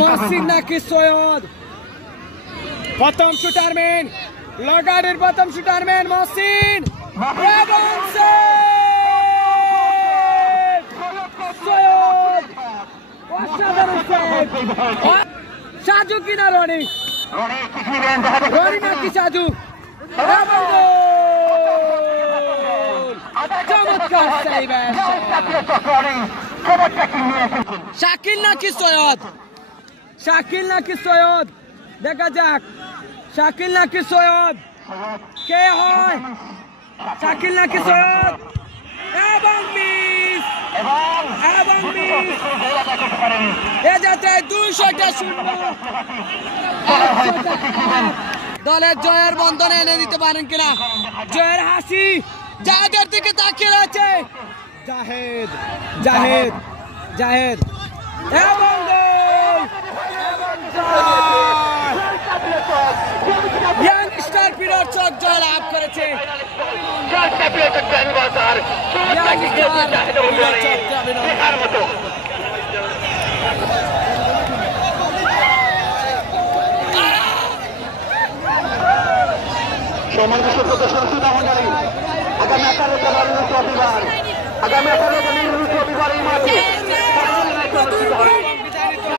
মহসিন নাকি সৈয়দ প্রথম শুটারম্যান লগারের প্রথম শুটারম্যান মহসিন এবং সৈয়দ অসাধারণ সেভ সাজু কিনা রনি রনি নাকি সাজু এবং চমৎকার সেভ শাকিল নাকি সৈয়দ শাকিল নাকি সৈয়দ দেখা যাক শাকিল নাকি সৈয়দ কে হয় শাকিল নাকি সৈয়দ এবং মিস এ যাতে 200টা শূন্য দলের জয়ের বন্ধনে এনে দিতে পারেন কিনা জয়ের হাসি জাহেদের দিকে তাকিয়ে আছে জাহেদ জাহেদ জাহেদ এবং ইয়াংস্টার পিরিয়ড চক জয় লাভ করেছে সম্মানিত সদস্য আগামী 18 রবিবার এই মাঠে